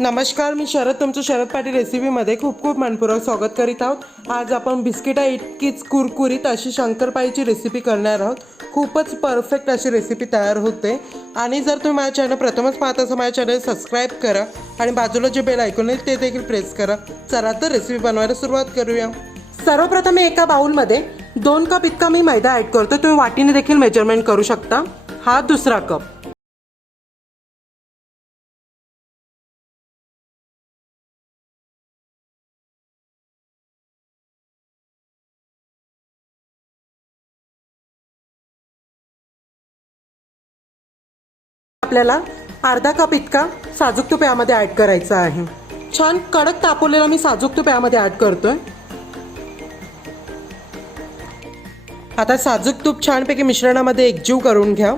नमस्कार, मी शरद, तुमचं शरद पाटील रेसिपीमध्ये खूप खूप मनपूर्वक स्वागत करीत आहोत। आज आपण बिस्किटा इतकीच कुरकुरीत अशी शंकरपाळीची रेसिपी करणार आहोत। खूपच परफेक्ट अशी रेसिपी तयार होते। आणि जर तुम्ही माझ्या चॅनल प्रथमच पाहत असाल, माझ्या चॅनल सबस्क्राईब करा आणि बाजूला जे बेल आयकॉन आहे ते देखील प्रेस करा। चला तर रेसिपी बनवायला सुरुवात करूया। सर्वप्रथम एका बाउलमध्ये 2 कप इतका मी मैदा ॲड करतो। तुम्ही वाटीने देखील मेजरमेंट करू शकता। हा दुसरा कप। आपल्याला अर्धा कप इतका साजूक तूप यामध्ये ॲड करायचा आहे। छान कडक तापवलेला मी साजूक तूप यामध्ये ॲड करतोय। आता साजूक तूप छानपैकी मिश्रणामध्ये एकजीव करून घ्या।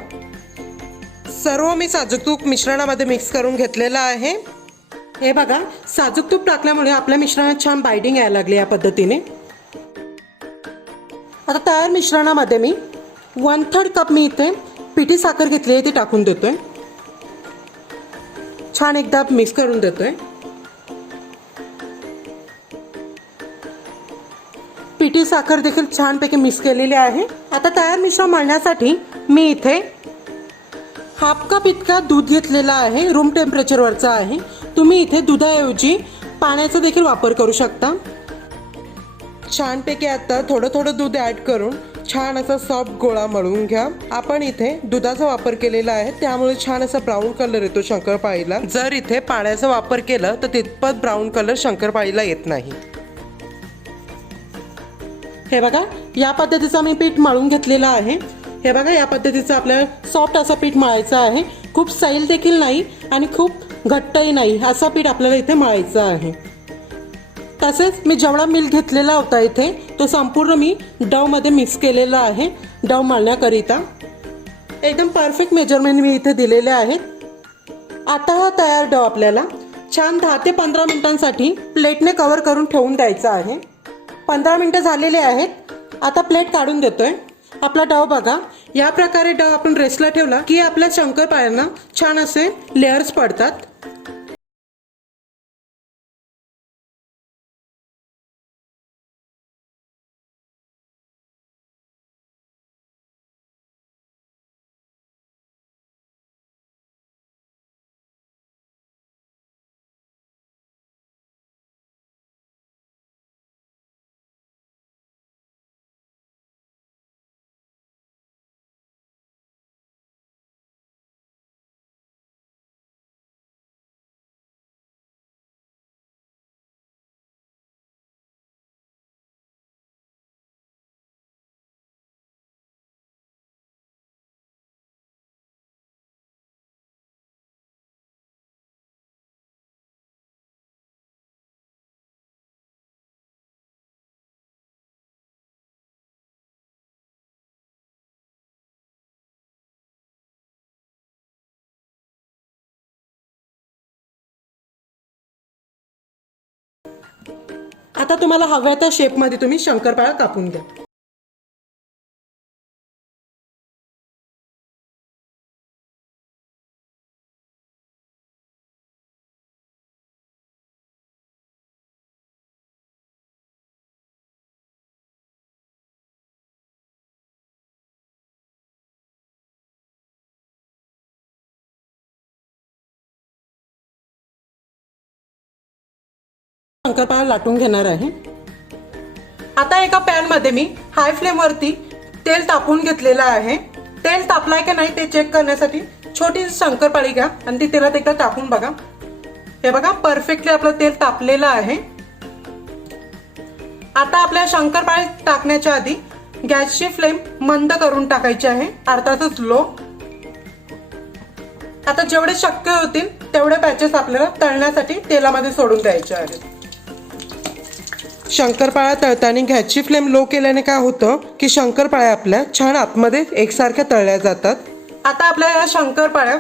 सर्व मी साजूक तूप मिश्रणामध्ये मिक्स करून घेतलेलं आहे। हे बघा, साजूक तूप टाकल्यामुळे आपल्या मिश्रणात छान बाइंडिंग यायला लागली या पद्धतीने। आता तयार मिश्रणामध्ये मी 1/3 कप मी इथे पिठी साखर घेतली आहे ती टाकून देतोय। छान एकदा मिक्स करून देतोय। पिठी साखर देखील छानपैकी मिक्स केलेली आहे। आता तयार मिश्रण मळण्यासाठी मी इथे हाफ कप इतका दूध घेतलेला आहे, रूम टेम्परेचरवरचा आहे। तुम्ही इथे दुधाऐवजी पाण्याचा देखील वापर करू शकता। छानपैकी आता थोडं थोडं दूध ॲड करून छान असा सॉफ्ट गोळा मळून घ्या। आपण इथे दुधाचा वापर केलेला आहे, त्यामुळे छान असा ब्राऊन कलर येतो शंकरपाळीला। जर इथे पाण्याचा वापर केला तर तितपत ब्राऊन कलर शंकरपाळीला येत नाही। हे बघा, या पद्धतीचं मी पीठ मळून घेतलेलं आहे। हे बघा, या पद्धतीचं आपल्याला सॉफ्ट असं पीठ मळायचं आहे। खूप सैल देखील नाही आणि खूप घट्टही नाही, असं पीठ आपल्याला इथे मळायचं आहे। तसेच मी जेवढा मिल्क घेतलेला होता इथे तो संपूर्ण मी डवमध्ये मिक्स केलेला आहे डव मळण्याकरिता। एकदम परफेक्ट मेजरमेंट मी इथे दिलेले आहेत। आता हा तयार डव आपल्याला छान 10 ते 15 मिनिटांसाठी प्लेटने कव्हर करून ठेवून द्यायचा आहे। 15 मिनिटं झालेले आहेत। आता प्लेट काढून देतोय। आपला डव बघा, या प्रकारे डव आपण रेस्टला ठेवला की आपल्या शंकरपाळ्यांना छान असे लेयर्स पडतात। आता तुम्हाला हव्या त्या शेपमध्ये तुम्ही शंकरपाळ्या कापून घ्या। शंकरपाळ्या लाटून घेणार आहे। आता एका पॅन मध्ये मी हाय फ्लेम वरती तेल तापवून घेतलेलं आहे। तेल तापलाय की नाही ते चेक करण्यासाठी छोटी शंकरपाळी घ्या आणि ती तेलात एकदा टाकून बघा। हे बघा, परफेक्टली आपलं तेल तापलेलं आहे। आता आपल्या शंकरपाळी टाकण्याच्या आधी गॅसची फ्लेम मंद करून टाकायची आहे, अर्थातच लो। आता जेवढे शक्य होतील तेवढे बॅचेस आपल्याला तळण्यासाठी तेलामध्ये सोडून द्यायचे आहेत। शंकरपाळ्या तळताना गॅसची फ्लेम लो केल्याने काय होतं की शंकरपाळ्या आपल्या छान आतमध्ये एकसारख्या तळल्या जातात। आता आपल्या या शंकरपाळ्या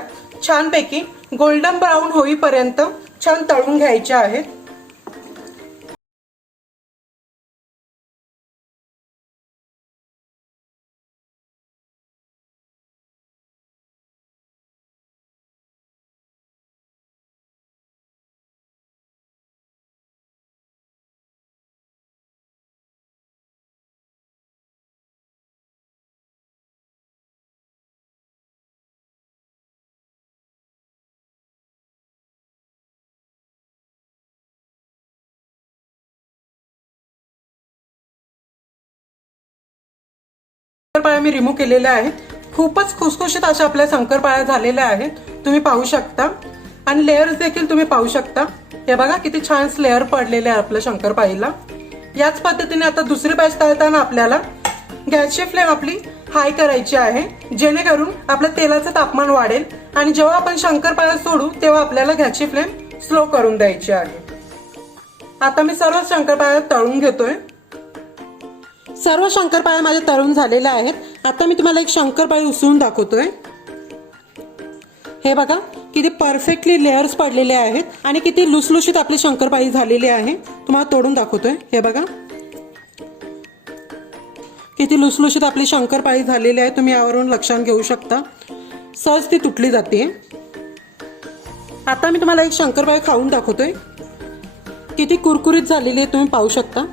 छानपैकी गोल्डन ब्राऊन होईपर्यंत छान तळून घ्यायच्या आहेत। शंकरपाळ्या मी रिमूव्ह केलेल्या आहेत. खूपच खुसखुशीत अशा आपल्या शंकरपाळ्या झालेल्या आहेत, तुम्ही पाहू शकता. आणि लेयर्स देखील तुम्ही पाहू शकता. हे बघा किती छान लेअर पडलेले आहे आपल्या शंकरपाळीला. याच पद्धतीने आता दुसरी बॅच तळताना आपल्याला गॅसची फ्लेम आपली हाय करायची आहे, जेणेकरून आपल्या तेलाचं तापमान वाढेल. आणि जेव्हा आपण शंकरपाळ्या सोडू तेव्हा आपल्याला गॅसची फ्लेम स्लो करून द्यायची आहे. आता मी सर्व शंकरपाळ्या तळून घेतोय. सर्व शंकरपाळ्या माझ्या तळून झालेल्या आहेत. आता मी तुम्हाला एक शंकरपाळी उचलून दाखवतोय. हे बघा किती परफेक्टली लेयर्स पडलेले आहेत आणि किती लुसलुशीत आपली शंकरपाळी झालेली आहे. तुम्हाला तोडून दाखवतोय. हे बघा किती लुसलुशीत आपली शंकरपाळी झालेली आहे. तुम्ही यावरून लक्षात घेऊ शकता. सहज ती तुटली जाते. आता मी तुम्हाला एक शंकरपाळी खाऊन दाखवतोय. किती कुरकुरीत झालेली आहे तुम्ही पाहू शकता.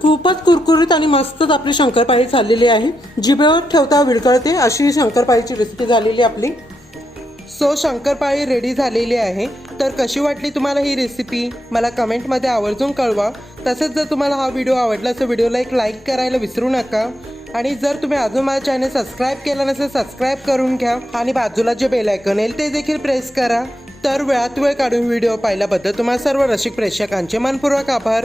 खूपच कुरकुरीत आणि मस्तच आपली शंकरपाळी झालेली आहे. जिभेवर ठेवता विरघळते अशी शंकरपाळीची रेसिपी झालेली आपली. सो शंकरपाळी रेडी झालेली आहे. तर कशी वाटली तुम्हाला ही रेसिपी मला कमेंटमध्ये आवर्जून कळवा. तसेच जर तुम्हाला हा व्हिडिओ आवडला तर व्हिडिओला एक लाईक करायला विसरू नका. आणि जर तुम्ही अजून माझा चॅनल सबस्क्राईब केला नसेल सबस्क्राईब करून घ्या. आणि बाजूला जे बेल आयकॉन येईल ते देखील प्रेस करा. तर वेळात वेळ काढून व्हिडिओ पाहिल्याबद्दल तुम्हाला सर्व रसिक प्रेक्षकांचे मनपूर्वक आभार.